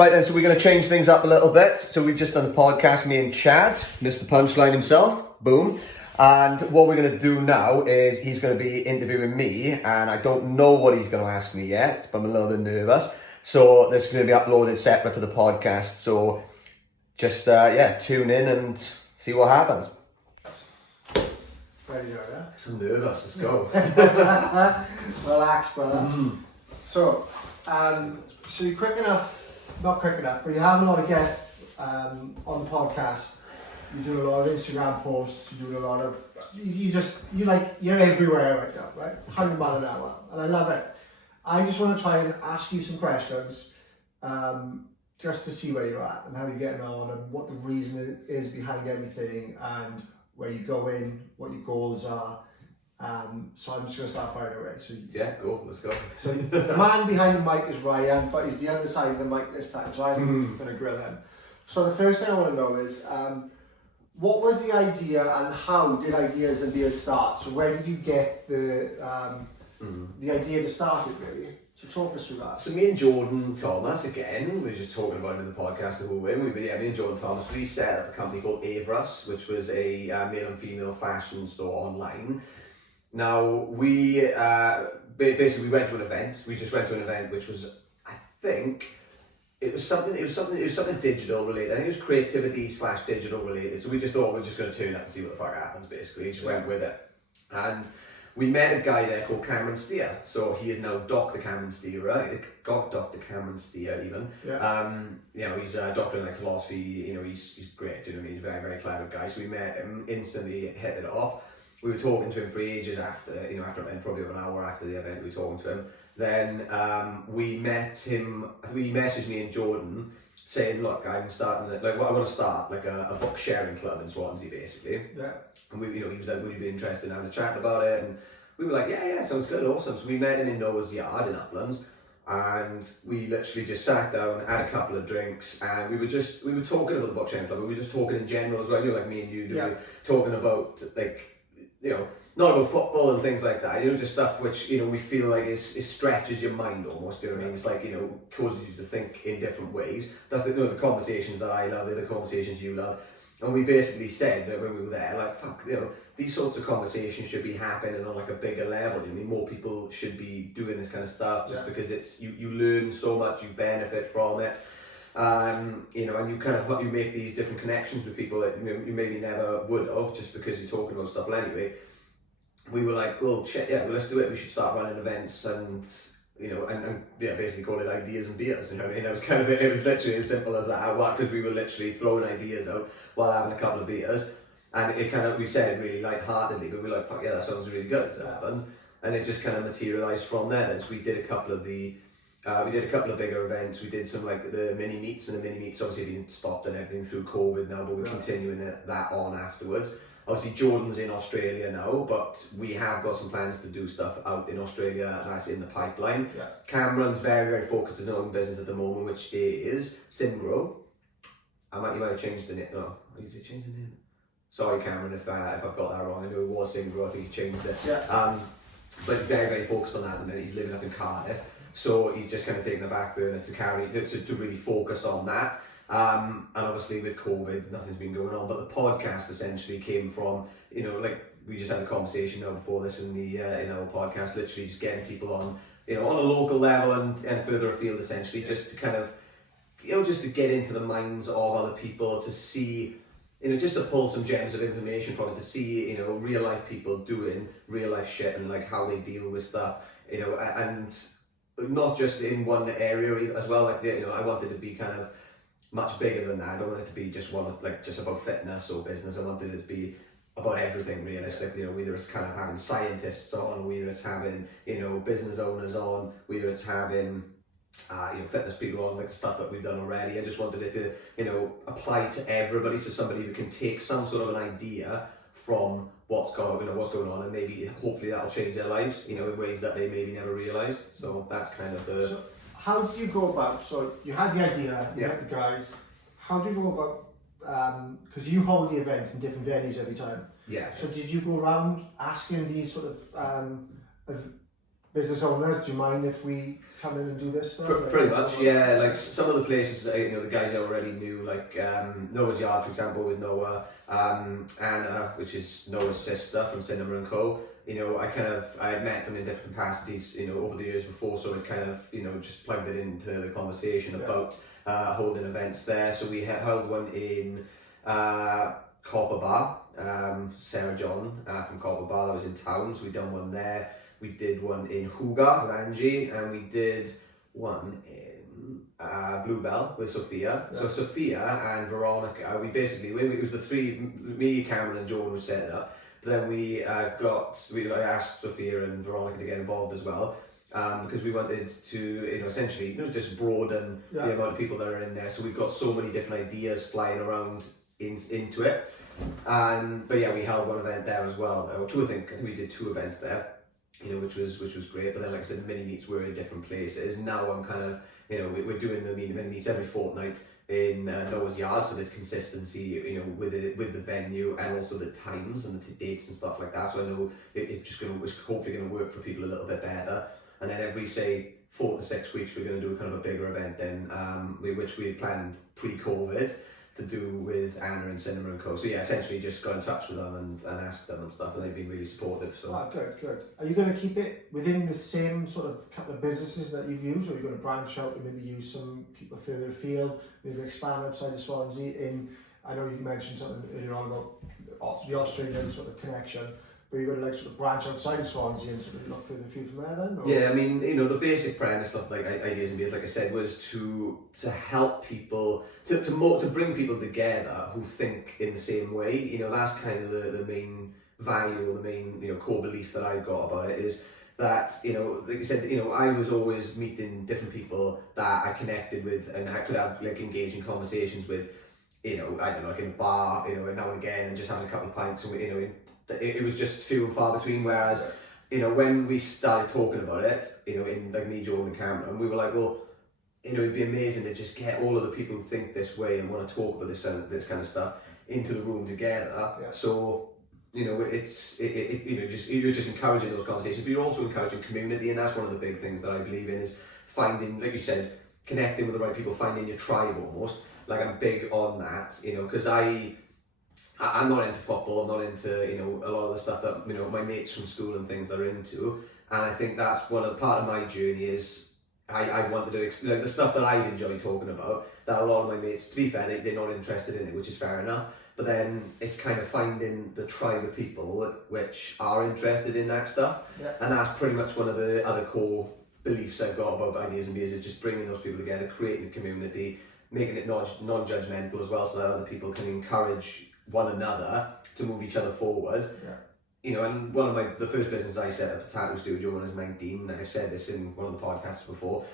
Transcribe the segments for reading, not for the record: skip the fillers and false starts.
Right then, so we're going to change things up a little bit. So we've just done the podcast, me and Chad, Mr. Punchline himself, boom. And what we're going to do now is he's going to be interviewing me, and I don't know what he's going to ask me yet, but I'm a little bit nervous. So this is going to be uploaded separate to the podcast. So just, tune in and see what happens. There you go, yeah? I'm nervous, let's go. Relax, brother. So you're quick enough, not quick enough, but you have a lot of guests on the podcast. You do a lot of Instagram posts, you do a lot of, you're everywhere right now, right? 100 miles an hour, and I love it. I just want to try and ask you some questions, just to see where you're at and how you're getting on and what the reason is behind everything and where you're going, what your goals are. So I'm just going to start firing away. So yeah, go, let's go. So the man behind the mic is Ryan, but he's the other side of the mic this time, so I'm going to grill him. So the first thing I want to know is, what was the idea and how did Ideas and Beers start? So where did you get the idea to start it, really? So talk us through that. So me and Jordan Thomas, again, we were just talking about it in the podcast the whole way. Me and Jordan Thomas, we set up a company called TAKEOVER, which was a male and female fashion store online. Now, we basically went to an event. We just went to an event which was, I think, it was something digital related. I think it was creativity/digital related. So we just thought we're just going to turn up and see what the fuck happens, basically. Just went with it. And we met a guy there called Cameron Steer. So he is now Dr. Cameron Steer, right? Got Dr. Cameron Steer even. Yeah. He's a doctor in like philosophy. He's great. You know what I mean? He's a very, very clever guy. So we met him, instantly hit it off. We were talking to him for ages after probably about an hour after the event, we were talking to him. Then we met him, he messaged me and Jordan saying, look, I'm starting, I want to start like a book sharing club in Swansea, basically. Yeah. And he was like, would you be interested in having a chat about it? And we were like, yeah, sounds good, awesome. So we met him in Noah's Yard in Uplands. And we literally just sat down, had a couple of drinks, and we were talking about the book sharing club, but we were just talking in general as well, like me and you do, talking about not about football and things like that, just stuff which, we feel like is stretches your mind almost, you know what I mean? It's like, causes you to think in different ways. That's the conversations that I love, the conversations you love. And we basically said that when we were there, like, fuck, these sorts of conversations should be happening on like a bigger level. More people should be doing this kind of stuff just because it's, you learn so much, you benefit from it. And you make these different connections with people that you maybe never would have just because you're talking about stuff. Well, anyway, we were like, well, let's do it. We should start running events and basically call it Ideas and Beers. You know what I mean? It was literally as simple as that. Because we were literally throwing ideas out while having a couple of beers, and we said it really lightheartedly, but we were like, fuck yeah, that sounds really good. So that happens, and it just kind of materialised from there. Then so we did a couple of bigger events. We did some like the mini meets, and the mini meets obviously have been stopped and everything through COVID now, but we're continuing that on afterwards. Obviously Jordan's in Australia now, but we have got some plans to do stuff out in Australia that's in the pipeline. Yeah. Cameron's very, very focused on his own business at the moment, which is Simgrow. You might have changed the name. No, did he change the name? Sorry Cameron if I've got that wrong. I know it was Simgrow, I think he changed it. Yeah. But he's very, very focused on that at the minute. He's living up in Cardiff. So he's just kind of taking the back burner to really focus on that. And obviously with COVID, nothing's been going on. But the podcast essentially came from, we just had a conversation now before this in our podcast, literally just getting people on, on a local level and further afield essentially, just to kind of, just to get into the minds of other people, to see, just to pull some gems of information from it, to see, real life people doing real life shit and like how they deal with stuff, and not just in one area as well. Like, I wanted to be kind of much bigger than that. I don't want it to be just just about fitness or business. I wanted it to be about everything realistically, whether it's kind of having scientists on, whether it's having, business owners on, whether it's having, fitness people on, like the stuff that we've done already. I just wanted it to, apply to everybody, so somebody who can take some sort of an idea from what's going on, and maybe hopefully that'll change their lives, in ways that they maybe never realised. So that's kind of the... So how do you go about, so you had the idea, you met the guys, how do you go about, because you hold the events in different venues every time. Yeah. So did you go around asking these sort of business owners, do you mind if we come in and do this stuff? Pretty much, yeah. Like some of the places, the guys I already knew, like Noah's Yard, for example, with Noah, Anna, which is Noah's sister from Cinema and Co. I had met them in different capacities, over the years before, so it kind of, just plugged it into the conversation about holding events there. So we held one in Copper Bar. Sarah John from Copper Bar that was in town, so we done one there. We did one in Huga with Angie, and we did one in Bluebell with Sophia. Yeah. So Sophia and Veronica, it was the three, me, Cameron and Jordan would set it up. But then we asked Sophia and Veronica to get involved as well, because we wanted to, essentially, just broaden the amount of people that are in there. So we've got so many different ideas flying around into it. But yeah, we held one event there as well. Or two, I think we did 2 events there, which was great. But then, like I said, the mini meets were in different places. Now I'm kind of, we're doing the mini meets every fortnight in Noah's Yard, so there's consistency, with the venue and also the times and the dates and stuff like that. So I know it's hopefully going to work for people a little bit better. And then every, say, 4 to 6 weeks, we're going to do kind of a bigger event then, which we had planned pre-COVID to do with Anna and Cinema and Co. So yeah, essentially just got in touch with them and asked them and stuff, and they've been really supportive. So good. Are you going to keep it within the same sort of couple of businesses that you've used, or are you going to branch out and maybe use some people further afield, maybe expand outside of Swansea? I know you mentioned something earlier on about the Australian sort of connection. But you're going to sort of branch outside of Swansea and sort of look further afield from there then? Or? Yeah, I mean, the basic premise of like Ideas and Beers, like I said, was to help people, to bring people together who think in the same way. That's kind of the main value or the main, core belief that I've got about it is that, like you said, I was always meeting different people that I connected with and I could have like engaging conversations with, I don't know, like in a bar, now and again, and just having a couple of pints and, it was just few and far between. Whereas, when we started talking about it, in like me, Jordan and Cameron, we were like, well, it'd be amazing to just get all of the people who think this way and want to talk about this kind of stuff into the room together. Yeah. So, you're just encouraging those conversations, but you're also encouraging community, and that's one of the big things that I believe in is finding, like you said, connecting with the right people, finding your tribe almost. Like I'm big on that, because I'm not into football, I'm not into, a lot of the stuff that, my mates from school and things that are into. And I think that's part of my journey is I wanted to, the stuff that I've enjoyed talking about, that a lot of my mates, to be fair, they're not interested in it, which is fair enough. But then it's kind of finding the tribe of people which are interested in that stuff. Yeah. And that's pretty much one of the other core beliefs I've got about Ideas and Beers is just bringing those people together, creating a community, making it non-judgmental as well, so that other people can encourage one another to move each other forward. Yeah. And one of the first business I set up, a tattoo studio, when I was 19, I've said this in one of the podcasts before,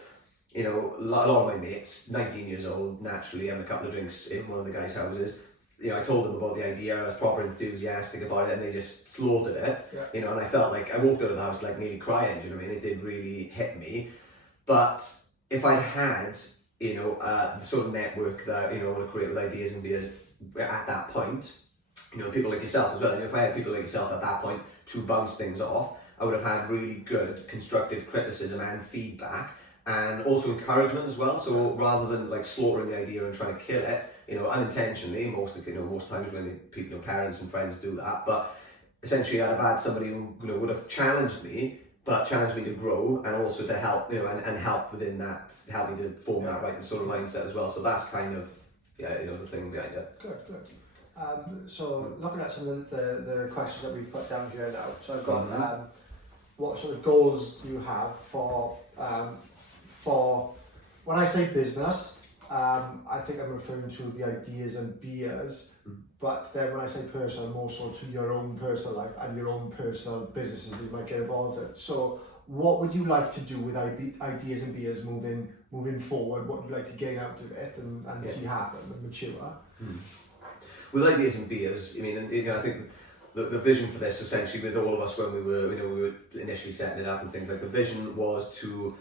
a lot of my mates, 19 years old, naturally, having a couple of drinks in one of the guys' houses, I told them about the idea, I was proper enthusiastic about it, and they just slaughtered it. Yeah. And I felt like, I walked out of the house like nearly crying, do you know what I mean? It did really hit me. But if I had, the sort of network that, I want to create with Ideas and Beers at that point, people like yourself as well, if I had people like yourself at that point to bounce things off, I would have had really good constructive criticism and feedback and also encouragement as well. So rather than like slaughtering the idea and trying to kill it, unintentionally, most times when people, parents and friends do that, but essentially I'd have had somebody who would have challenged me to grow and also to help, and help within that, help me to form that right sort of mindset as well. So that's kind of the thing behind it. Good. So looking at some of the questions that we've put down here now. So I've got what sort of goals do you have for when I say business, I think I'm referring to the Ideas and Beers, but then when I say personal, more so to your own personal life and your own personal businesses that you might get involved in. So what would you like to do with Ideas and Beers moving forward? What would you like to gain out of it and see happen and mature? With Ideas and Beers, I think the vision for this, essentially, with all of us when we were initially setting it up and things, like the vision was to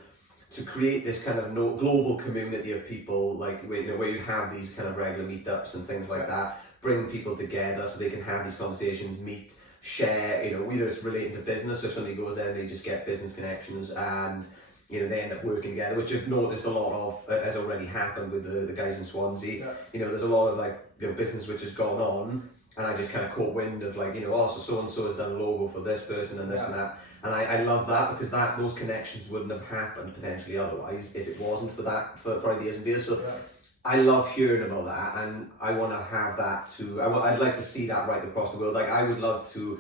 create this kind of global community of people, like where you have these kind of regular meetups and things like that, bring people together so they can have these conversations, meet, share, whether it's relating to business, if somebody goes there and they just get business connections and they end up working together, which I've noticed a lot of has already happened with the guys in Swansea. There's a lot of like business which has gone on, and I just kind of caught wind of like, so and so has done a logo for this person and this and that, and I love that because those connections wouldn't have happened potentially otherwise if it wasn't for Ideas and Beers. So I love hearing about that, and I want to have that too. I'd like to see that right across the world. Like I would love to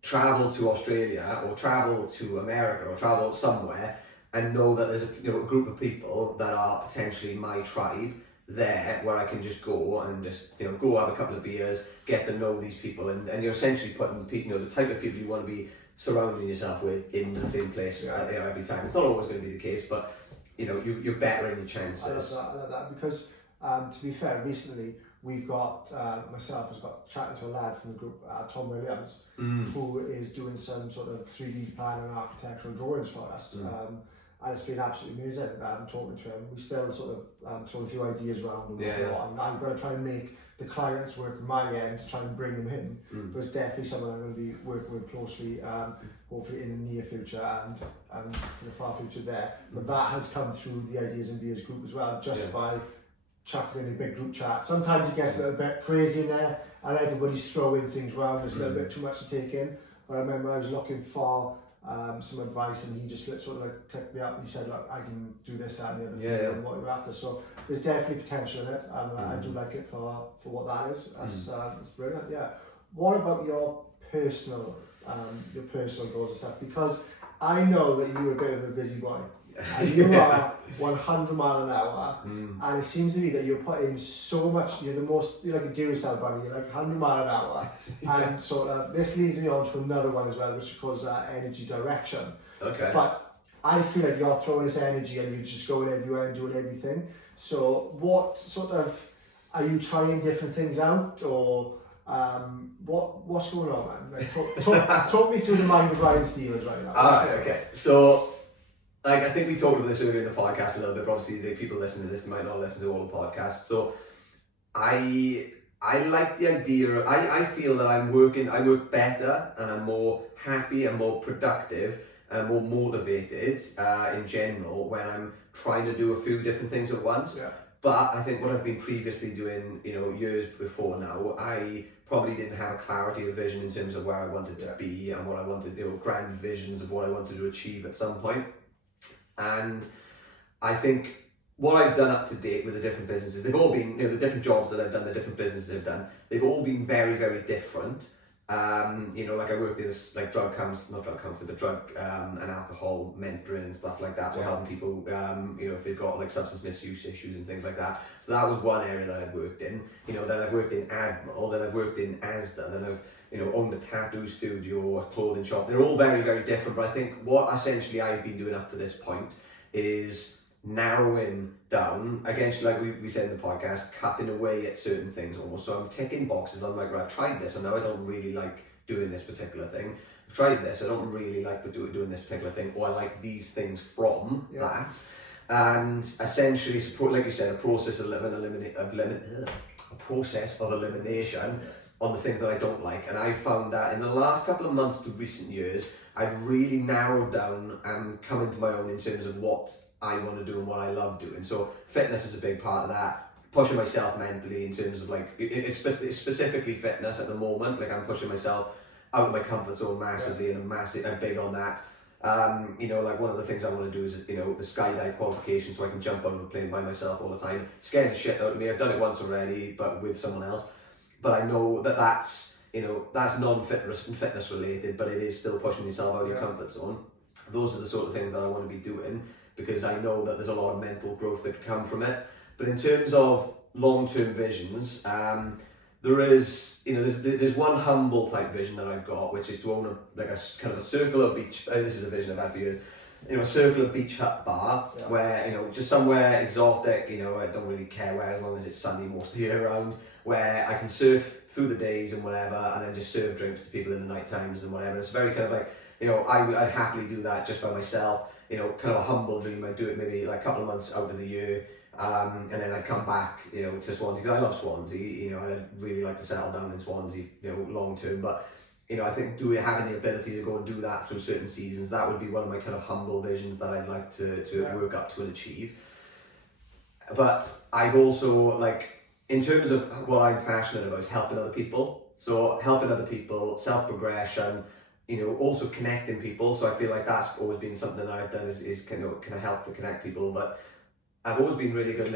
travel to Australia or travel to America or travel somewhere and know that there's a group of people that are potentially my tribe there, where I can just go and just go have a couple of beers, get to know these people, and you're essentially putting the type of people you want to be surrounding yourself with in the same place every time. It's not always going to be the case, but you're better in your chances. I love that because to be fair, recently we've got myself has got chatting to a lad from the group, Tom Williams, who is doing some sort of 3D plan and architectural drawings for us. And it's been absolutely amazing talking to him. We still sort of throw a few ideas around and whatnot, and I'm going to try and make the clients work on my end to try and bring them in. But it's definitely someone I'm going to be working with closely, hopefully in the near future and for the far future there. But that has come through the Ideas and Beers group as well, just by chucking in a big group chat. Sometimes it gets a little bit crazy in there and everybody's throwing things around. It's a little bit too much to take in. But I remember I was looking for some advice, and he just sort of like picked me up and he said, look, I can do this, that and the other thing and what you're after. So there's definitely potential in it, and I do like it for what that is. That's brilliant. What about your personal goals and stuff? Because I know that you're a bit of a busy boy. And you are 100 mile an hour, and it seems to me that you're putting so much. You're like a Geary style bunny. You're like 100 mile an hour, and sort of this leads me on to another one as well, which is called energy direction. Okay. But I feel like you're throwing this energy and you're just going everywhere and doing everything. So what sort of are you trying different things out, or what's going on, man? Like, talk me through the mind of Ryan Stevens right now. Okay. So. Like I think we talked about this earlier in the podcast a little bit, but obviously the people listening to this might not listen to all the podcasts. So I like the idea, I feel that I work better and I'm more happy and more productive and more motivated in general when I'm trying to do a few different things at once. But I think what I've been previously doing, years before now, I probably didn't have a clarity of vision in terms of where I wanted to be and what I wanted, grand visions of what I wanted to achieve at some point. And I think what I've done up to date with the different businesses, they've all been, the different jobs that I've done, the different businesses I've done, they've all been very, very different. Like I worked in this, like drug and alcohol mentoring and stuff like that. So helping people, if they've got like substance misuse issues and things like that. So that was one area that I've worked in. Then I've worked in Admiral, then I've worked in Asda, then I've owned a tattoo studio, a clothing shop. They're all very, very different, but I think what essentially I've been doing up to this point is narrowing down, again, like we said in the podcast, cutting away at certain things almost. So I'm ticking boxes. I'm like, right, I've tried this, and now I don't really like doing this particular thing. I've tried this, I don't really like doing this particular thing, or I like these things from that. And essentially, like you said, a process of elimination on the things that I don't like. And I found that in the last couple of months to recent years, I've really narrowed down and come into my own in terms of what I want to do and what I love doing. So fitness is a big part of that. Pushing myself mentally in terms of like, it's specifically fitness at the moment. Like I'm pushing myself out of my comfort zone massively, and I'm big on that. Like one of the things I want to do is, the skydive qualification, so I can jump out of a plane by myself all the time. It scares the shit out of me. I've done it once already, but with someone else. But I know that that's non-fitness related, but it is still pushing yourself out of your comfort zone. Those are the sort of things that I want to be doing, because I know that there's a lot of mental growth that can come from it. But in terms of long-term visions, there is, there's one humble type vision that I've got, which is to own a kind of a circular beach. This is a vision I've had for years. A circular beach hut bar where, just somewhere exotic, I don't really care where, as long as it's sunny most of the year round, where I can surf through the days and whatever, and then just serve drinks to people in the night times and whatever. It's very kind of like, I'd happily do that just by myself, kind of a humble dream. I'd do it maybe like a couple of months out of the year, and then I'd come back, to Swansea, because I love Swansea, I'd really like to settle down in Swansea, long term, but I think having the ability to go and do that through certain seasons, that would be one of my kind of humble visions that I'd like to work up to and achieve. But I've also, like, in terms of what I'm passionate about is helping other people. So helping other people, self-progression, also connecting people. So I feel like that's always been something that I've done is kind of help to connect people. But I've always been really a good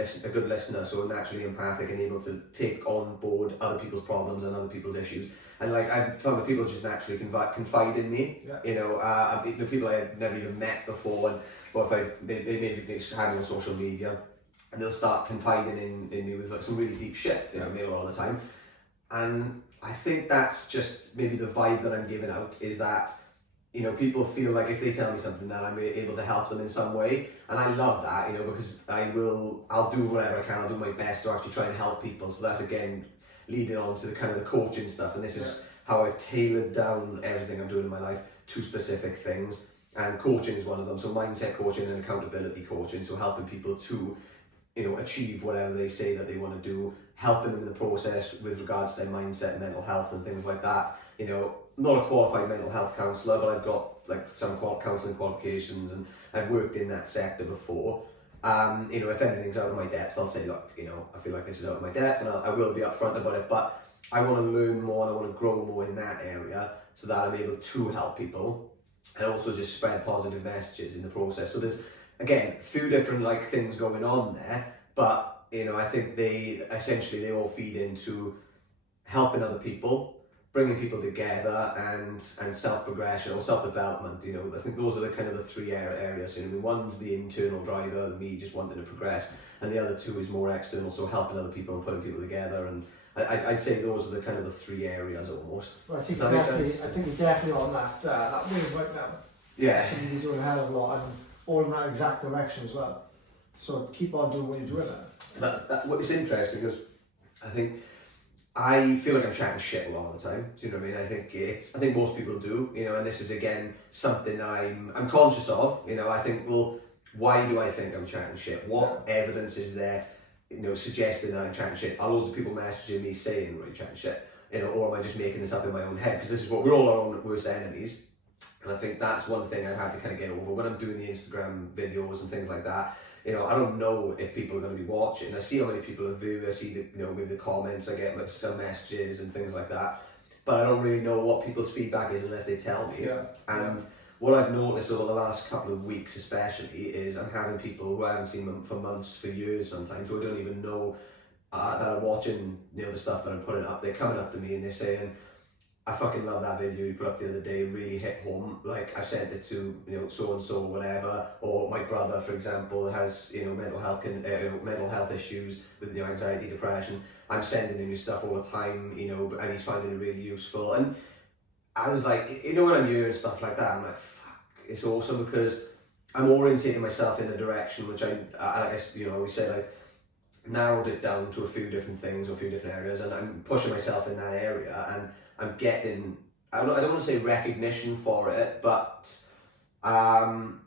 listener, so naturally empathic and able to take on board other people's problems and other people's issues. And like I've found that people just naturally confide in me. Yeah. People I've never even met before, and or if they maybe had me on social media, and they'll start confiding in me with like some really deep shit, me all the time. And I think that's just maybe the vibe that I'm giving out, is that people feel like if they tell me something that I'm able to help them in some way, and I love that, because I'll do whatever I can, I'll do my best to actually try and help people. So that's again leading on to the kind of the coaching stuff, and this is how I've tailored down everything I'm doing in my life to specific things, and coaching is one of them. So mindset coaching and accountability coaching, so helping people to achieve whatever they say that they want to do, helping them in the process with regards to their mindset and mental health and things like that. Not a qualified mental health counsellor, but I've got like some counselling qualifications, and I've worked in that sector before. If anything's out of my depth, I'll say, look, I feel like this is out of my depth, and I will be upfront about it, but I want to learn more and I want to grow more in that area so that I'm able to help people and also just spread positive messages in the process. So there's, again, a few different like things going on there, but I think they all feed into helping other people, bringing people together, and self-progression or self-development. I think those are the kind of the three areas. One's the internal driver, me just wanting to progress, and the other two is more external, so helping other people and putting people together. And I'd say those are the kind of the three areas almost. Well, I think you're definitely on that wave right now. Yeah. So you're doing a hell of a lot, and all in that exact direction as well. So keep on doing what you're doing there. It's interesting because I feel like I'm chatting shit a lot of the time. Do you know what I mean? I think most people do, and this is again something that I'm conscious of. I think, well, why do I think I'm chatting shit? What evidence is there, suggesting that I'm chatting shit? Are loads of people messaging me saying I'm chatting shit? Or am I just making this up in my own head? Because this is what we're all our own worst enemies. And I think that's one thing I've had to kind of get over when I'm doing the Instagram videos and things like that. I don't know if people are going to be watching. I see how many people are viewing. I see maybe the comments. I get some messages and things like that. But I don't really know what people's feedback is unless they tell me. Yeah. And what I've noticed over the last couple of weeks especially is I'm having people who I haven't seen them for months, for years sometimes, who I don't even know that are watching the stuff that I'm putting up. They're coming up to me and they're saying, I fucking love that video you put up the other day, really hit home. Like, I've sent it to, so and so, whatever. Or my brother, for example, has, mental health issues with anxiety, depression. I'm sending him stuff all the time, and he's finding it really useful. And I was like, when I'm hearing stuff like that, I'm like, fuck, it's awesome, because I'm orientating myself in a direction which I guess, we said I narrowed it down to a few different things, a few different areas, and I'm pushing myself in that area, and I'm getting, I don't want to say recognition for it, but I'm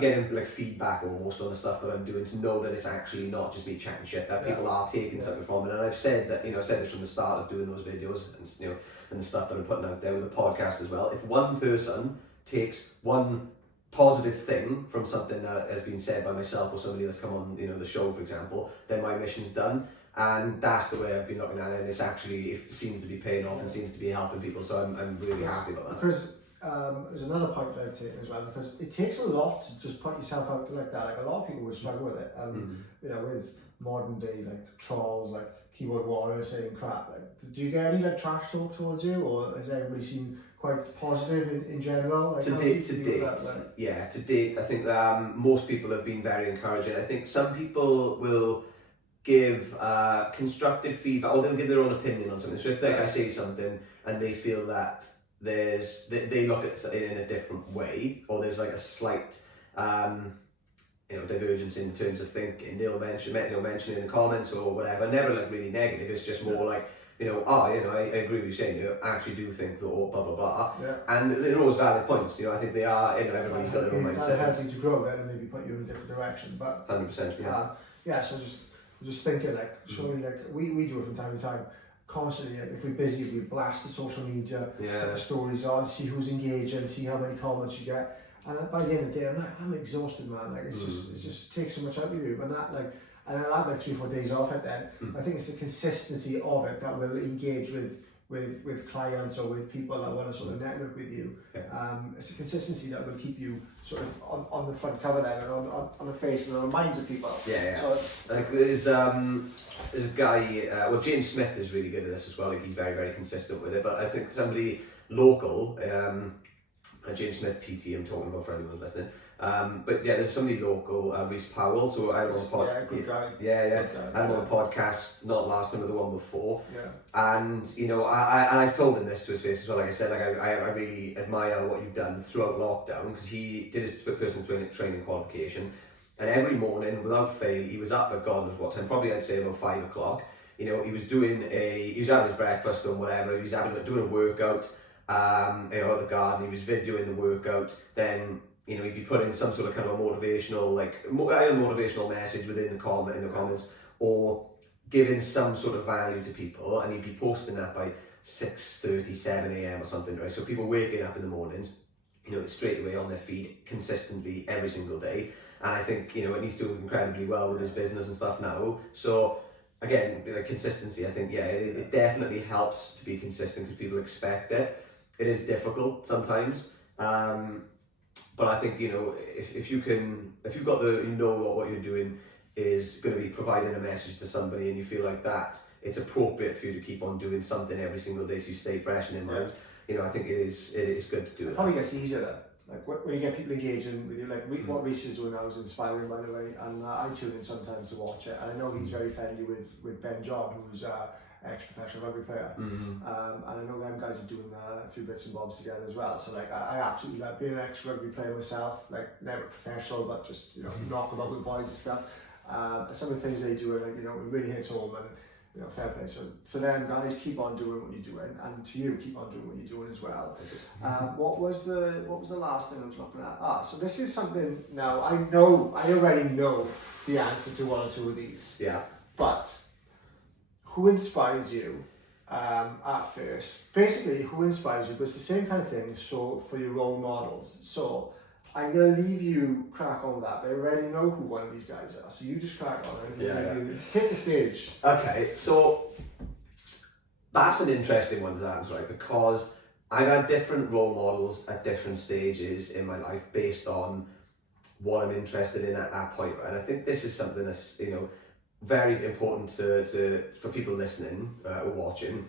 getting like feedback almost on the stuff that I'm doing, to know that it's actually not just me chatting shit, that people are taking something from it. And I've said that, I've said this from the start of doing those videos, and and the stuff that I'm putting out there with the podcast as well. If one person takes one positive thing from something that has been said by myself or somebody that's come on, the show, for example, then my mission's done. And that's the way I've been looking at it, and it seems to be paying off and seems to be helping people, so I'm really happy about that. Because there's another point that I've taken as well, because it takes a lot to just put yourself out there like that. Like, a lot of people would struggle with it, with modern day like trolls, like keyboard warriors saying crap. Like, do you get any like trash talk towards you, or has everybody seemed quite positive in general? Like, to date, I think most people have been very encouraging. I think some people will give constructive feedback, or they'll give their own opinion on something. So if I say something and they feel that they look at it in a different way, or there's like a slight divergence in terms of thinking, they'll mention it in the comments or whatever. Never like really negative. It's just more like, I agree with you saying, I actually do think that, or blah blah blah. Yeah. And they're always valid points. I think they are. Everybody's got their own mindset. That helps you to grow then, and maybe put you in a different direction. But 100%. So just thinking, like, surely, like, we do it from time to time, constantly, if we're busy, we blast the social media, put the stories on, see who's engaging, see how many comments you get. And by the end of the day, I'm exhausted, man. Like it just takes so much out of you. And that and I'll have like 3 or 4 days off it then. I think it's the consistency of it that will engage with clients or with people that want to sort of network with you. It's the consistency that will keep you sort of on the front cover then, and on the face and on the minds of people. So, like there's a guy, well, James Smith is really good at this as well. Like he's very, very consistent with it. But I think somebody local, James Smith PT, I'm talking about for anyone who's listening. But yeah, there's somebody local, Reese Powell. So I was on good guy. I had him on a podcast, not last time, but the one before. And you know, I've told him this to his face as well. Like I said, like I really admire what you've done throughout lockdown, because he did his personal training qualification, and every morning without fail he was up at God knows what time, probably I'd say about 5 o'clock. You know, he was having his breakfast or whatever. He was doing a workout. You know, at the garden, he was videoing the workout. Then, you know, he'd be putting some sort of kind of a motivational, either motivational message within the comments, or giving some sort of value to people, and he'd be posting that by 6:30, 7 a.m. or something, right? So people waking up in the mornings, you know, straight away on their feet consistently every single day. And I think, you know, and he's doing incredibly well with his business and stuff now. So again, like consistency, I think, it definitely helps to be consistent because people expect it. It is difficult sometimes, but I think, you know, if you've got what you're doing is going to be providing a message to somebody, and you feel like that it's appropriate for you to keep on doing something every single day so you stay fresh and in mind. You know, I think it is good to do it. Probably gets easier then. Like when you get people engaging with you, like what Reese is doing now is inspiring, by the way, and I tune in sometimes to watch it. And I know he's very friendly with Ben John, who's ex-professional rugby player, and I know them guys are doing a few bits and bobs together as well. So like I absolutely like being an ex-rugby player myself, like never professional, but just, you know, knock about with boys and stuff. Some of the things they do are like, you know, it really hits home, and you know, fair play. So them guys, keep on doing what you're doing, and to you, keep on doing what you're doing as well. What was the last thing I was looking at? So this is something now I already know the answer to one or two of these. But who inspires you at first? Basically, who inspires you? But it's the same kind of thing. So for your role models. So I'm going to leave you crack on with that, but I already know who one of these guys are. So you just crack on and take the stage. Okay, so that's an interesting one, Zams, right? Because I've had different role models at different stages in my life based on what I'm interested in at that point, right? And I think this is something that's, you know, very important for people listening or watching.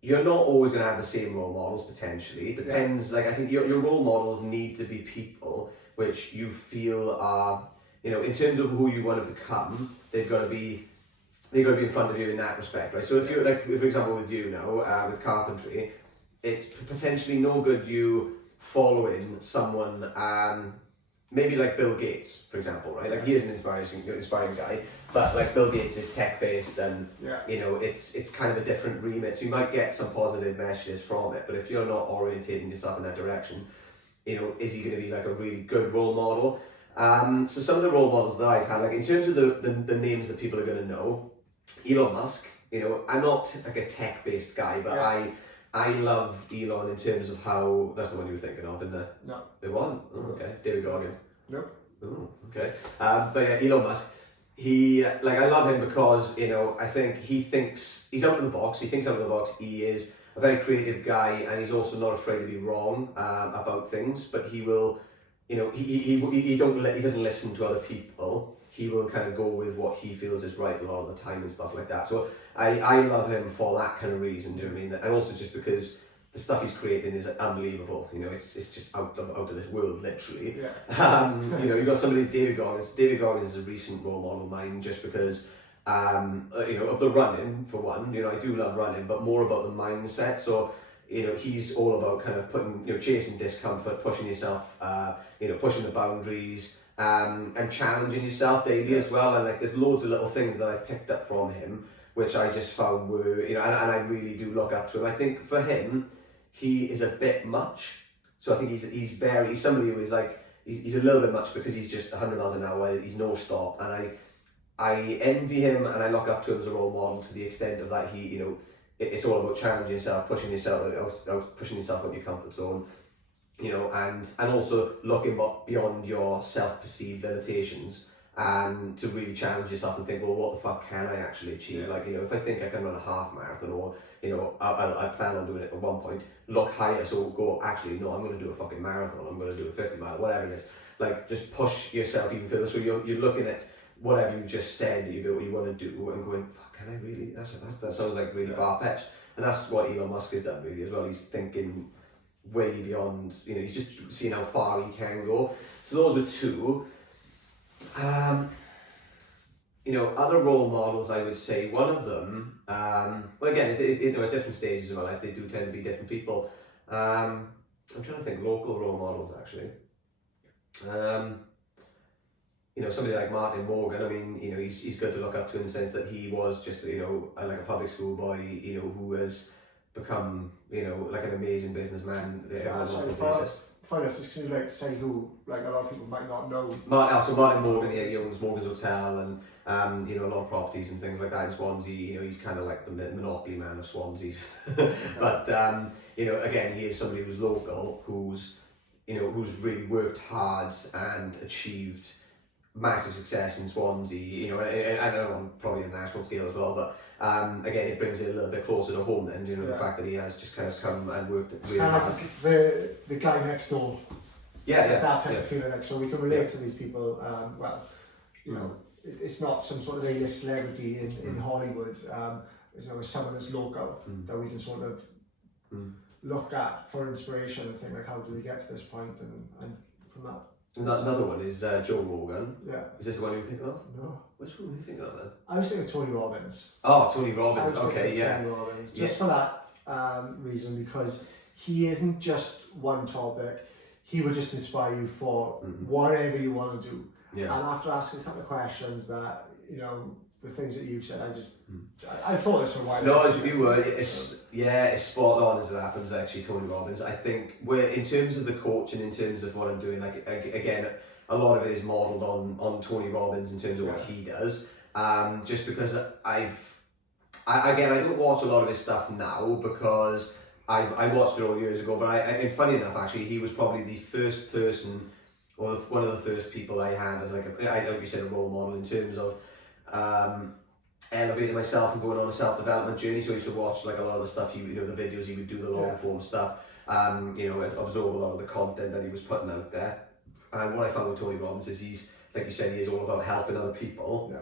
You're not always going to have the same role models, potentially. It depends. Like, I think your role models need to be people which you feel are, you know, in terms of who you want to become, they've got to be in front of you in that respect, right? So if you're like, for example, with you now, with carpentry, it's potentially no good you following someone, maybe like Bill Gates, for example, right? Like, he is an inspiring guy, but like Bill Gates is tech-based, and you know, it's kind of a different remit, so you might get some positive messages from it, but if you're not orientating yourself in that direction, you know, is he going to be like a really good role model? So some of the role models that I've had, like in terms of the names that people are going to know, Elon Musk, you know, I'm not like a tech-based guy, but I love Elon in terms of how, that's the one you were thinking of, isn't it? No. The one? Oh, okay. David Goggins. Nope. Oh, okay. But yeah, Elon Musk, I love him because, you know, I think he's out of the box, he thinks out of the box, he is a very creative guy, and he's also not afraid to be wrong about things, but he will, you know, he doesn't listen to other people. He will kind of go with what he feels is right a lot of the time and stuff like that. So I love him for that kind of reason, do you know what I mean? And also just because the stuff he's creating is unbelievable. You know, it's just out of this world, literally. You know, you've got somebody, David Goggins. David Goggins is a recent role model of mine just because, you know, of the running, for one. You know, I do love running, but more about the mindset. So, you know, he's all about kind of chasing discomfort, pushing yourself, you know, pushing the boundaries, and challenging yourself daily as well. And like, there's loads of little things that I picked up from him, which I just found were, you know, and I really do look up to him. I think for him, he is a bit much. So I think he's somebody who is like, he's a little bit much because he's just 100 miles an hour, he's no stop. And I envy him, and I look up to him as a role model to the extent of that he, you know, it's all about challenging yourself, pushing yourself out of your comfort zone, you know, and also looking beyond your self-perceived limitations, and to really challenge yourself and think, well, what the fuck can I actually achieve? Like, you know, if I think I can run a half marathon, or, you know, I plan on doing it at one point, look higher, so go, actually, no, I'm going to do a fucking marathon, I'm going to do a 50 mile, whatever it is. Like, just push yourself even further. So you're looking at whatever you just said that you want to do, and going, fuck, can I really? That sounds like really far fetched. And that's what Elon Musk has done really as well. He's thinking way beyond. You know, he's just seeing how far he can go. So those are two. You know, other role models, I would say one of them. Well, again, you know, at different stages of my life, they do tend to be different people. I'm trying to think local role models actually. You know, somebody like Martin Morgan, I mean, you know, he's good to look up to in the sense that he was just, you know, like a public school boy, you know, who has become, you know, like an amazing businessman. Can you like say who, like a lot of people might not know? So Martin Morgan, yeah, he owns Morgan's Hotel and, you know, a lot of properties and things like that in Swansea. You know, he's kind of like the monopoly man of Swansea. But, you know, again, he is somebody who's local, who's really worked hard and achieved massive success in Swansea, you know, and I don't know, probably on a national scale as well, but again, it brings it a little bit closer to home then, you know, the fact that he has just kind of come and worked really hard. Like the guy next door. That type of feeling, so we can relate to these people. Well, you know, it's not some sort of A-list celebrity in Hollywood. You know, it's someone that's local that we can sort of look at for inspiration and think like, how do we get to this point, and from that. And that's another one is Joe Rogan. Yeah. Is this the one you think of? No. Which one were you thinking of then? I was thinking Tony Robbins. Oh, Tony Robbins. Okay, yeah. Tony Robbins. Just for that reason, because he isn't just one topic. He will just inspire you for whatever you want to do. Yeah. And after asking a couple of questions that, you know, the things that you've said, I thought this for a while. No, you were. It's spot on as it happens. Actually, Tony Robbins. I think in terms of the coaching, in terms of what I'm doing, like again, a lot of it is modelled on Tony Robbins in terms of what he does. Just because I don't watch a lot of his stuff now because I watched it all years ago. But and funny enough, actually, he was probably the first person, or one of the first people I had as like you said, a role model in terms of elevating myself and going on a self-development journey. So I used to watch like a lot of the stuff the videos he would do, the long form stuff, you know, absorb a lot of the content that he was putting out there. And what I found with Tony Robbins is he's, like you said, he is all about helping other people.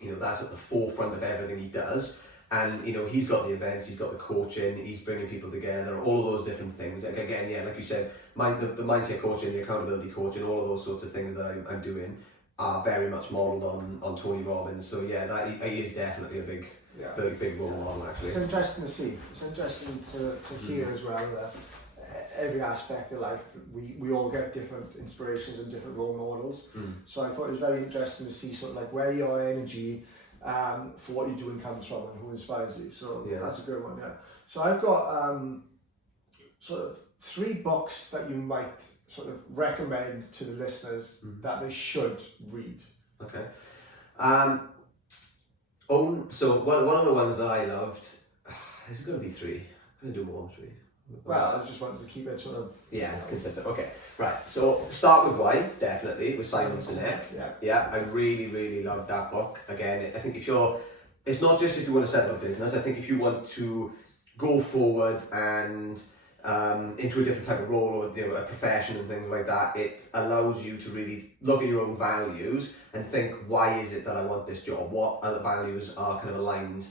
You know, that's at the forefront of everything he does. And, you know, he's got the events, he's got the coaching, he's bringing people together, all of those different things. Like again, like you said, the mindset coaching, the accountability coaching, all of those sorts of things that I'm doing are very much modelled on Tony Robbins. So yeah, that he is definitely a big role model actually. It's interesting to see. It's interesting to hear as well that every aspect of life, we all get different inspirations and different role models. So I thought it was very interesting to see sort of like where your energy for what you're doing comes from and who inspires you. So that's a good one, So I've got sort of 3 books that you might sort of recommend to the listeners that they should read. Okay. So one of the ones that I loved, there's going to be 3. I'm going to do more than 3. Well, I just wanted to keep it sort of consistent. Okay, right. So start with Why, definitely, with Simon Sinek. Yeah, I really, really loved that book. Again, I think it's not just if you want to set up a business. I think if you want to go forward and into a different type of role, or a profession and things like that, it allows you to really look at your own values and think, why is it that I want this job? What other values are kind of aligned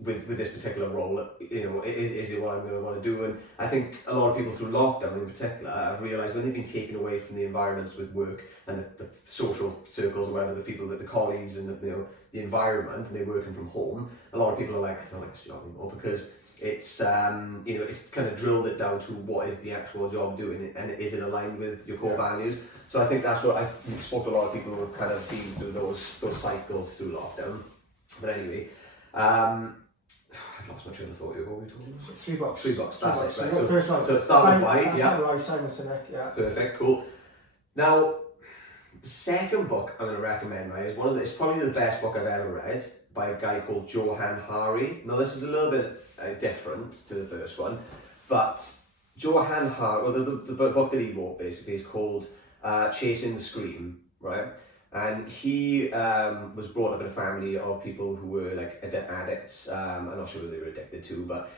with this particular role? Is it what I'm going to want to do? And I think a lot of people through lockdown in particular have realised when they've been taken away from the environments with work and the social circles, or whatever, the people, the colleagues and the environment, and they're working from home, a lot of people are like, I don't like this job anymore, because it's it's kind of drilled it down to what is the actual job doing, and is it aligned with your core values. So I think that's what I've spoke to a lot of people who have kind of been through those cycles through lockdown. But anyway, I've lost my train of thought. What were we talking about? 3 books. 3 books. That's it. Right. So start with Why. Simon Sinek. Perfect. Cool. Now, the second book I'm going to recommend, right, is it's probably the best book I've ever read, by a guy called Johann Hari. Now, this is a little bit different to the first one, but Johann Hart, well, the book that he wrote basically is called Chasing the Scream, right? And he was brought up in a family of people who were like addicts. I'm not sure who they were addicted to, but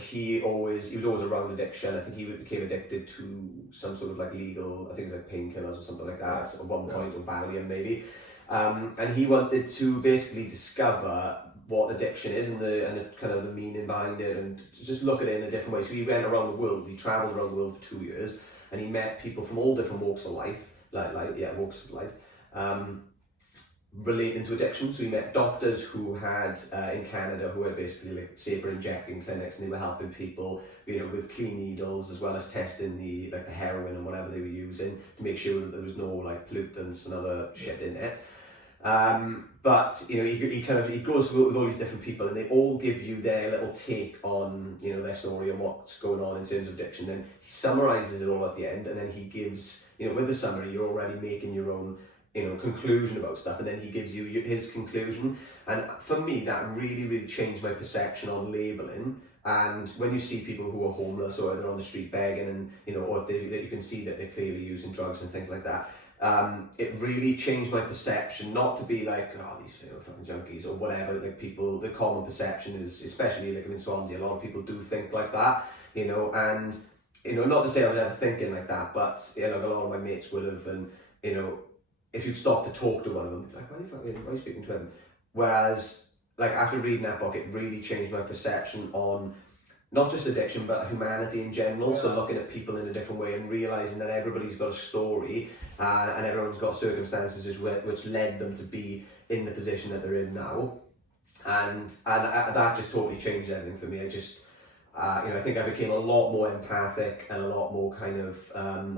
he was always around addiction. I think he became addicted to some sort of like legal, I think it was like painkillers or something like that at one point, or Valium maybe. And he wanted to basically discover what addiction is and the kind of the meaning behind it, and just look at it in a different way. So he went around the world. He travelled around the world for 2 years, and he met people from all different walks of life, walks of life. Relating to addiction. So we met doctors who had in Canada who had basically like safer injecting clinics, and they were helping people, with clean needles, as well as testing the heroin and whatever they were using to make sure that there was no like pollutants and other shit in it. But he goes with all these different people, and they all give you their little take on their story and what's going on in terms of addiction. Then he summarizes it all at the end, and then he gives with the summary you're already making your own conclusion about stuff, and then he gives you his conclusion. And for me, that really, really changed my perception on labeling. And when you see people who are homeless or they're on the street begging, and or if you can see that they're clearly using drugs and things like that, it really changed my perception. Not to be like, oh, these fucking junkies or whatever. Like people, the common perception is, especially like in Swansea, a lot of people do think like that, and not to say I was ever thinking like that, but a lot of my mates would have, and if you'd stop to talk to one of them, like, why are you speaking to him? Whereas, like, after reading that book, it really changed my perception on not just addiction, but humanity in general. Yeah. So looking at people in a different way and realising that everybody's got a story and everyone's got circumstances which led them to be in the position that they're in now. And that just totally changed everything for me. I think I became a lot more empathic and a lot more kind of,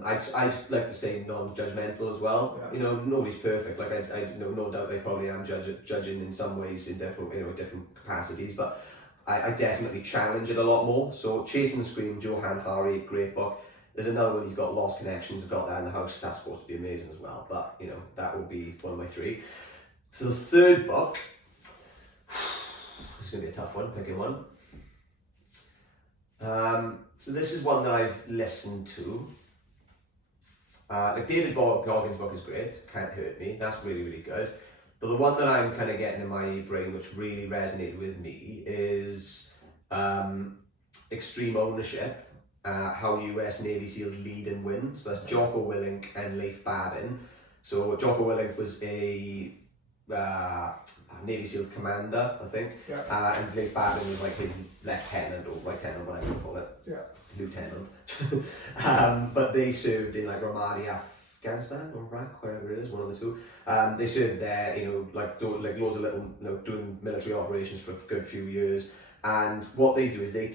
I'd like to say non-judgmental as well. Yeah. Nobody's perfect. Like I no doubt they probably am judging in some ways in different, different capacities, but I definitely challenge it a lot more. So Chasing the Scream, Johann Hari, great book. There's another one, he's got Lost Connections. I've got that in the house. That's supposed to be amazing as well. But that will be one of my three. So the third book, this is gonna be a tough one, picking one. So this is one that I've listened to. Like David Goggins' book is great, Can't Hurt Me. That's really, really good. But the one that I'm kind of getting in my brain, which really resonated with me, is Extreme Ownership, How US Navy SEALs Lead and Win. So that's Jocko Willink and Leif Babin. So Jocko Willink was a Navy SEAL commander, I think. Yeah. And Leif Babin was like his lieutenant or lieutenant, whatever you call it. Yeah. Lieutenant. But they served in like Ramadi, Afghanistan or Iraq, wherever it is, one of the two. They served there, like loads of little, doing military operations for a good few years. And what they do is they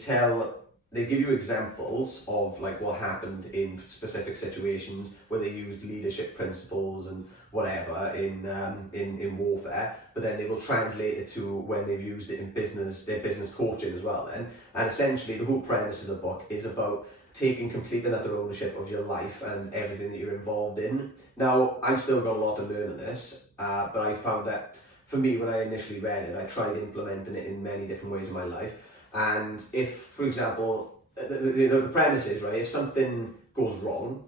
give you examples of like what happened in specific situations where they used leadership principles and whatever in warfare, but then they will translate it to when they've used it in their business coaching as well then. And essentially the whole premise of the book is about taking complete and utter ownership of your life and everything that you're involved in. Now, I've still got a lot to learn in this, but I found that for me, when I initially read it, I tried implementing it in many different ways in my life. And if, for example, the premise is, right, if something goes wrong,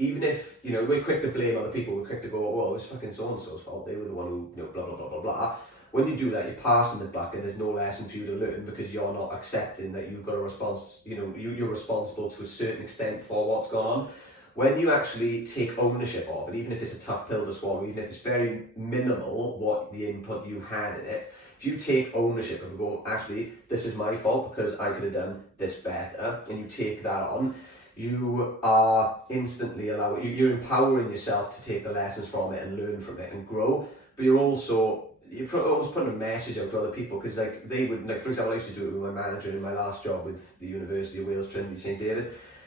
even if, we're quick to blame other people, we're quick to go, oh, it's fucking so-and-so's fault, they were the one who, blah, blah, blah, blah, blah. When you do that, you're passing the buck and there's no lesson for you to learn because you're not accepting that you've got a response, you're responsible to a certain extent for what's gone on. When you actually take ownership of it, even if it's a tough pill to swallow, even if it's very minimal what the input you had in it, if you take ownership of it, go, actually, this is my fault because I could have done this better, and you take that on, you are instantly you're empowering yourself to take the lessons from it and learn from it and grow, but you're almost putting a message out to other people, because like they would, like for example, I used to do it with my manager in my last job with the University of Wales, Trinity St David.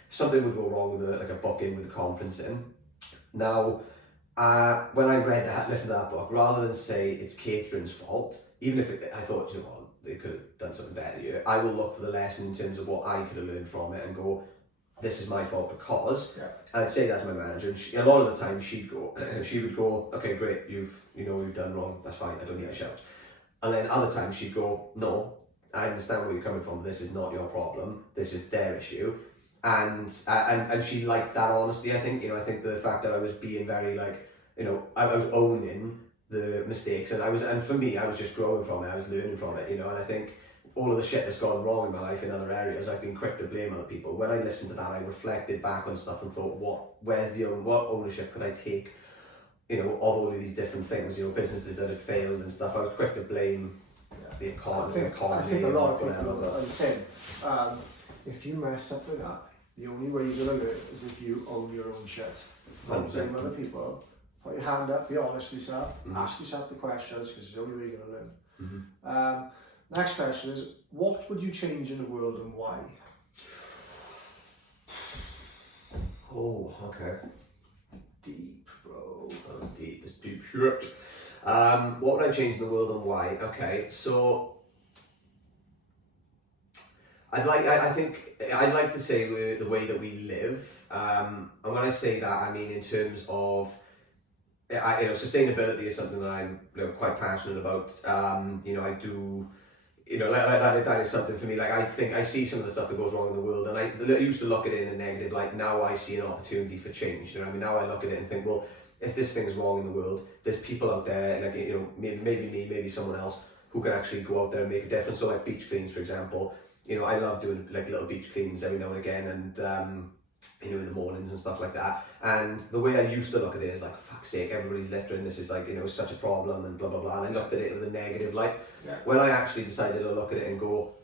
If something would go wrong with a booking with a conference in. Now, when I listened to that book, rather than say it's catering's fault, even if I thought, they could have done something better here, I will look for the lesson in terms of what I could have learned from it and go, this is my fault because, I'd say that to my manager, and a lot of the time she would go, okay, great, you've done wrong, that's fine, I don't need to shout. And then other times she'd go, no, I understand where you're coming from, but this is not your problem. This is their issue. And she liked that honesty, I think. I think the fact that I was being very like, I was owning the mistakes, and for me, I was just growing from it. I was learning from it, and I think all of the shit that's gone wrong in my life in other areas, I've been quick to blame other people. When I listened to that, I reflected back on stuff and thought, what ownership could I take, of all of these different things, businesses that had failed and stuff. I was quick to blame the economy. I think a lot of people are the same. If you mess something up, the only way you're going to learn is if you own your own shit. Don't blame other people. Put your hand up, be honest with yourself, ask yourself the questions, because it's the only way you're going to learn. Next question is, what would you change in the world and why? Oh, okay. Deep, bro. Oh, deep. This deep shit. What would I change in the world and why? Okay, so I think I'd like to say the way that we live. And when I say that, I mean in terms of sustainability is something that I'm quite passionate about. I do. That is something for me. Like, I think I see some of the stuff that goes wrong in the world, and I used to look at it in a negative light. Now I see an opportunity for change. Now I look at it and think, well, if this thing is wrong in the world, there's people out there, like, maybe me, maybe someone else, who can actually go out there and make a difference. So like beach cleans, for example. I love doing like little beach cleans every now and again, and in the mornings and stuff like that. And the way I used to look at it is like, fuck's sake, everybody's littering, this is like, such a problem, and blah, blah, blah. And I looked at it with a negative light. Yeah. When I actually decided to look at it and go,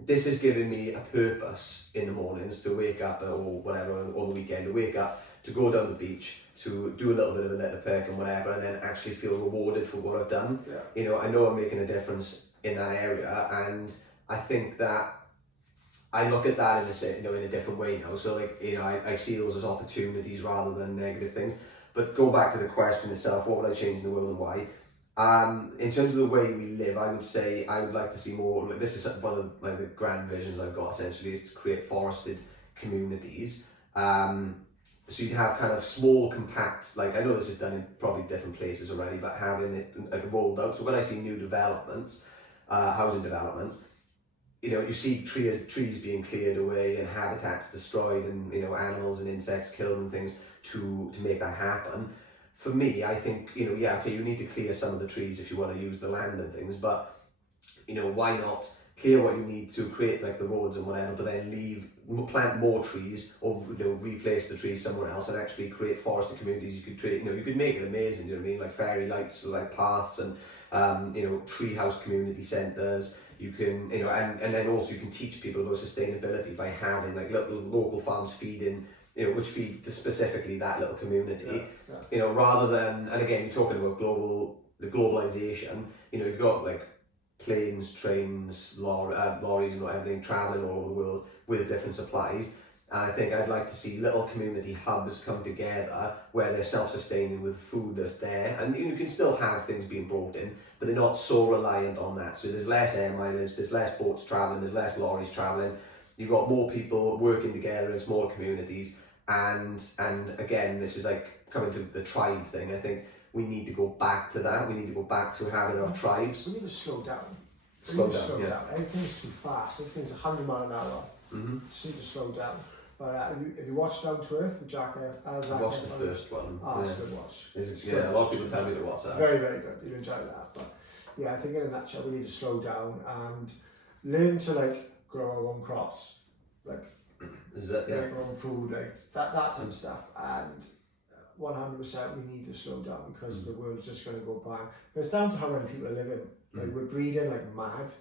this is giving me a purpose in the mornings to wake up, or whatever, on the weekend, to wake up, to go down the beach, to do a little bit of a litter pick and whatever, and then actually feel rewarded for what I've done. Yeah. I know I'm making a difference in that area, and I think that I look at that in a different way now. So like, I see those as opportunities rather than negative things. But go back to the question itself, what would I change in the world and why? In terms of the way we live, I would say I would like to see more. This is one of the grand visions I've got, essentially, is to create forested communities. So you'd have kind of small, compact, like, I know this is done in probably different places already, but having it rolled out. So when I see new developments, housing developments, you see trees being cleared away and habitats destroyed, and animals and insects killed and things to make that happen. For me, I think you need to clear some of the trees if you want to use the land and things, but why not clear what you need to create like the roads and whatever, but then plant more trees, or replace the trees somewhere else and actually create forested communities. You could create, you could make it amazing. Like fairy lights, so like paths, and treehouse community centres. You can, and then also you can teach people about sustainability by having like little local farms feeding, which feed to specifically that little community. Yeah. Rather than, and again, you're talking about the globalization. You've got like planes, trains, lorries, and everything traveling all over the world with different supplies. And I think I'd like to see little community hubs come together where they're self-sustaining with food that's there, and you can still have things being brought in, but they're not so reliant on that. So there's less air mileage, there's less boats traveling, there's less lorries traveling. You've got more people working together in smaller communities, and again, this is like coming to the tribe thing. I think we need to go back to that. We need to go back to having our tribes. We need to slow down. Slow down. Everything's too fast. Everything's 100 miles an hour. Just need to slow down. But have you watched Down to Earth with Jack? I watched the first one. It's a good watch. A lot of people tell me to watch that. Very, very good. You'll enjoy that. But yeah, I think in a nutshell, we need to slow down and learn to like grow our own crops, like make our own food, like that type of stuff. And 100% we need to slow down, because the world's just going to go bang. But it's down to how many people are living. Like we're breeding like mad.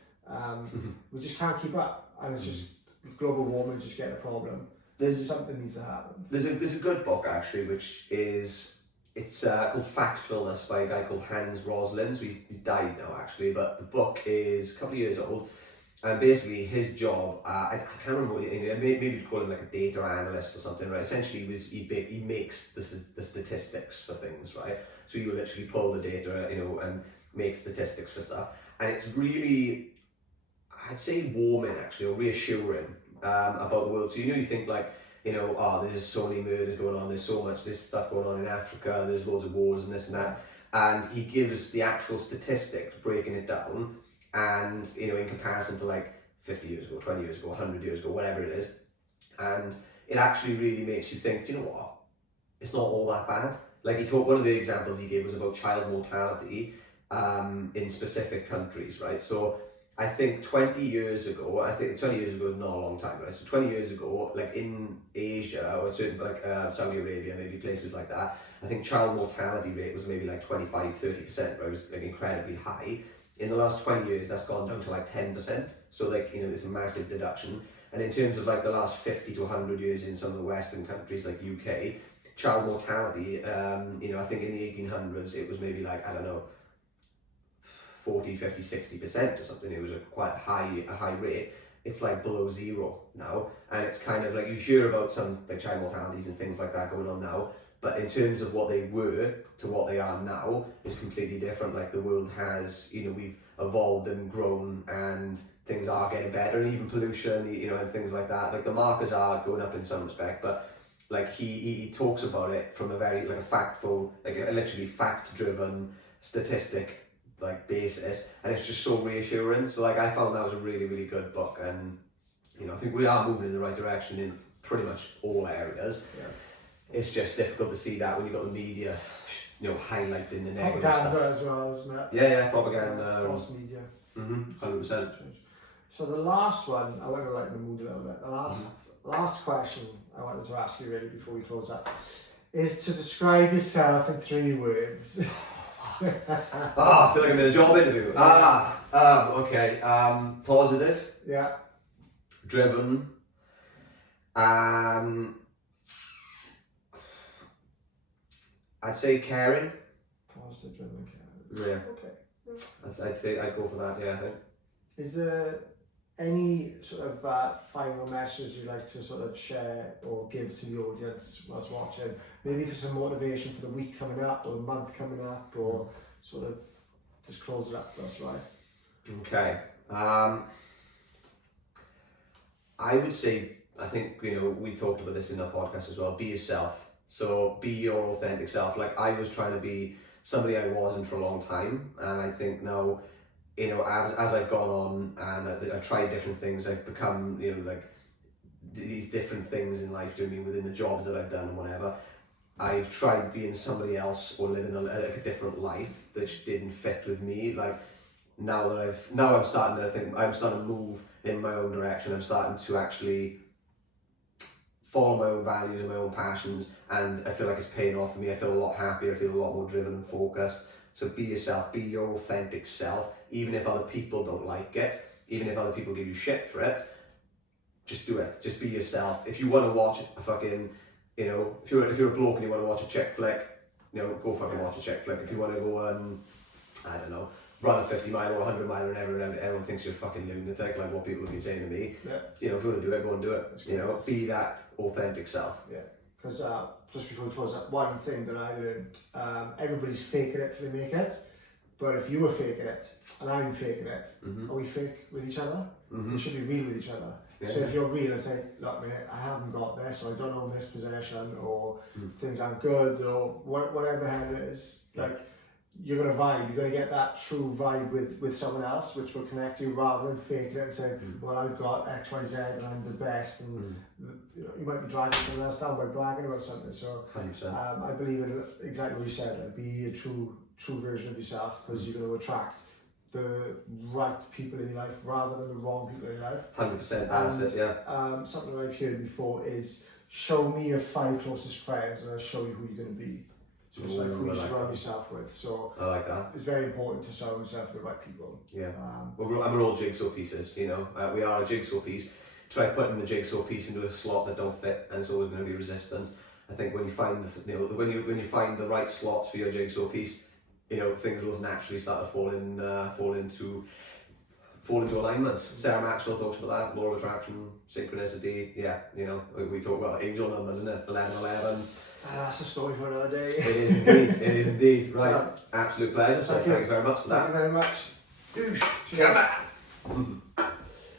We just can't keep up, and it's just global warming just getting a problem. Something needs to happen. There's a good book actually, which is called Factfulness by a guy called Hans Rosling. So he's died now actually, but the book is a couple of years old, and basically his job, I can't remember, maybe you'd call him like a data analyst or something, right? Essentially he makes the statistics for things, right? So you literally pull the data, and make statistics for stuff, and it's really, I'd say, warming actually, or reassuring about the world. So you think like, there's so many murders going on, there's so much this stuff going on in Africa, there's loads of wars and this and that, and he gives the actual statistics, breaking it down, and in comparison to like 50 years ago, 20 years ago, 100 years ago, whatever it is. And it actually really makes you think, you know what, it's not all that bad. Like one of the examples he gave was about child mortality in specific countries, right? So I think 20 years ago is not a long time, right? So 20 years ago, like in Asia or certain like Saudi Arabia, maybe places like that, I think child mortality rate was maybe like 25-30%, right? It was like incredibly high. In the last 20 years, that's gone down to like 10%. So like, there's a massive deduction. And in terms of like the last 50 to 100 years in some of the Western countries like UK, child mortality, I think in the 1800s, it was maybe like, I don't know, 40, 50, 60% or something. It was quite a high rate. It's like below zero now. And it's kind of like, you hear about some like child mortalities and things like that going on now, but in terms of what they were to what they are now, is completely different. Like the world has, we've evolved and grown, and things are getting better, and even pollution, and things like that. Like the markers are going up in some respect, but like he talks about it from a very like a factful, like a literally fact-driven statistic like basis, and it's just so reassuring. So like I found that was a really, really good book, and I think we are moving in the right direction in pretty much all areas. Yeah. It's just difficult to see that when you've got the media, highlighting the negative propaganda stuff. as well, isn't it? Yeah, propaganda. False media. 100%. So the last one, I want to lighten the mood a little bit. The last question I wanted to ask you really before we close up is to describe yourself in 3 words. I feel like I'm in a job interview. Okay. Positive. Yeah. Driven. I'd say caring. Positive, driven, caring. Yeah. Okay. I'd say I'd go for that. Yeah, I think. Is there any sort of final message you'd like to sort of share or give to the audience whilst watching? Maybe for some motivation for the week coming up or the month coming up, or sort of just close it up for us, right? Okay. I would say, I think, we talked about this in our podcast as well, be yourself. So be your authentic self. Like I was trying to be somebody I wasn't for a long time, and I think now, as I've gone on and I've tried different things, I've become, like these different things in life, within the jobs that I've done and whatever, I've tried being somebody else or living a different life that just didn't fit with me. Like now I'm starting to move in my own direction. I'm starting to actually follow my own values and my own passions, and I feel like it's paying off for me. I feel a lot happier, I feel a lot more driven and focused. So be yourself, be your authentic self, even if other people don't like it, even if other people give you shit for it, just do it. Just be yourself. If you want to watch a fucking, if you're a bloke and you want to watch a chick flick, go fucking watch a chick flick. If you want to go, I don't know, run a 50 mile or 100 mile and everyone thinks you're a fucking lunatic, like what people have been saying to me. Yeah. If you want to do it, go and do it. Be that authentic self. Yeah. Because just before we close up, one thing that I learned, everybody's faking it till they make it. But if you were faking it and I'm faking it, are we fake with each other? We should be real with each other. Yeah. So if you're real and say, look mate, I haven't got this, or I don't own this possession, or things aren't good, or whatever the hell it is, like you're going to vibe, you're going to get that true vibe with someone else, which will connect you, rather than faking it and saying, well, I've got X, Y, Z and I'm the best, and you might be driving someone else down by bragging about something. So 100%. I believe in exactly what you said, like be a true version of yourself, because you're going to attract the right people in your life rather than the wrong people in your life. 100%, that's it, yeah. Something I've heard before is, show me your 5 closest friends and I'll show you who you're going to be. So it's like who you surround yourself with. So I like that. It's very important to surround yourself with the right people. Yeah. We're all jigsaw pieces, we are a jigsaw piece. Try putting the jigsaw piece into a slot that don't fit, and it's always going to be resistance. I think when you find when you find the right slots for your jigsaw piece, things will naturally start to fall into alignment. Sarah Maxwell talks about that, law of attraction, synchronicity. Yeah, we talk about angel numbers, isn't it? 1111. That's a story for another day. It is indeed. It is indeed. Right. Absolute pleasure. So thank you very much for that. Thank you very much. Cheers. Come on.